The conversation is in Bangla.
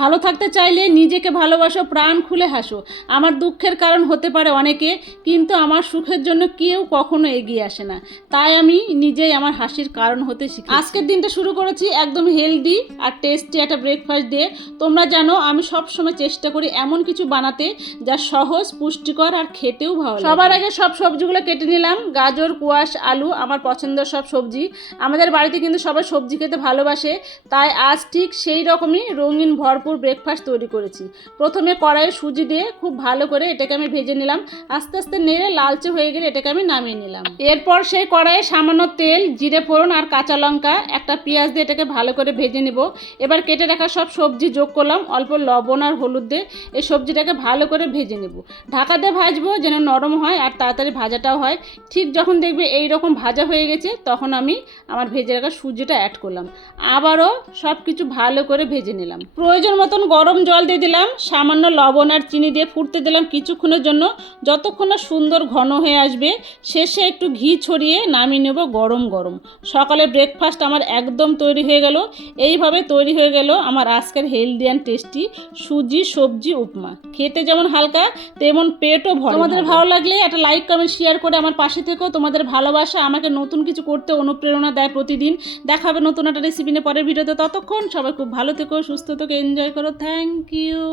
ভালো থাকতে চাইলে নিজেকে ভালোবাসো, প্রাণ খুলে হাসো। আমার দুঃখের কারণ হতে পারে অনেকে, কিন্তু আমার সুখের জন্য কেউ কখনো এগিয়ে আসে না। তাই আমি নিজেই আমার হাসির কারণ হতে শিখি আজকের দিনটা শুরু করেছি একদম হেলদি আর টেস্টি একটা ব্রেকফাস্ট দিয়ে। তোমরা জানো, আমি সব সময় চেষ্টা করি এমন কিছু বানাতে যা সহজ, পুষ্টিকর আর খেতেও ভালো সবার আগে সব সবজিগুলো কেটে নিলাম। গাজর, কুয়াশ, আলু, আমার পছন্দের সব সবজি। আমাদের বাড়িতে কিন্তু সবাই সবজি খেতে ভালোবাসে। তাই আজ ঠিক সেই রকমই রঙিন ভরপুর ব্রেকফাস্ট তৈরি করেছি। প্রথমে কড়াইয়ে সুজি দিয়ে খুব ভালো করে এটাকে আমি ভেজে নিলাম। আস্তে আস্তে নেড়ে লালচে হয়ে গেলে এটাকে আমি নামিয়ে নিলাম। এরপর সেই কড়াইয়ে সামান্য তেল, জিরে ফোড়ন আর কাঁচা লঙ্কা, একটা পেঁয়াজ দিয়ে এটাকে ভালো করে ভেজে নিব। এবার কেটে রাখা সব সবজি যোগ করলাম, অল্প লবণ আর হলুদ দিয়ে এই সবজিটাকে ভালো করে ভেজে নেব। ঢাকা দিয়ে ভাজবো যেন নরম হয় আর তাড়াতাড়ি ভাজাটাও হয়। ঠিক যখন দেখবে এই রকম ভাজা হয়ে গেছে, তখন আমি আমার ভেজে রাখা সুজিটা অ্যাড করলাম। আবারও সব কিছু ভালো করে ভেজে নিলাম। প্রয়োজন মতন গরম জল দিয়ে দিলাম, সামান্য লবণ আর চিনি দিয়ে ফুটতে দিলাম কিছুক্ষণের জন্য। যতক্ষণ না সুন্দর ঘন হয়ে আসবে, শেষে একটু ঘি ছড়িয়ে নামিয়ে নেব গরম গরম। সকালে ব্রেকফাস্ট আমার একদম তৈরি হয়ে গেল। এইভাবে তৈরি হয়ে গেল আমার আজকের হেলদি অ্যান্ড টেস্টি সুজি, সবজি, উপমা। খেতে যেমন হালকা, তেমন পেটও ভরে তোমাদের ভালো লাগলে একটা লাইক কমেন্ট শেয়ার করে আমার পাশে থেকেও তোমাদের ভালোবাসা আমাকে নতুন কিছু করতে অনুপ্রেরণা দেয় প্রতিদিন। দেখাবে নতুন একটা রেসিপি নিয়ে পরের ভিডিওতে। ততক্ষণ সবাই খুব ভালো থেকো, সুস্থ থেকো এনজয় করো থ্যাংক ইউ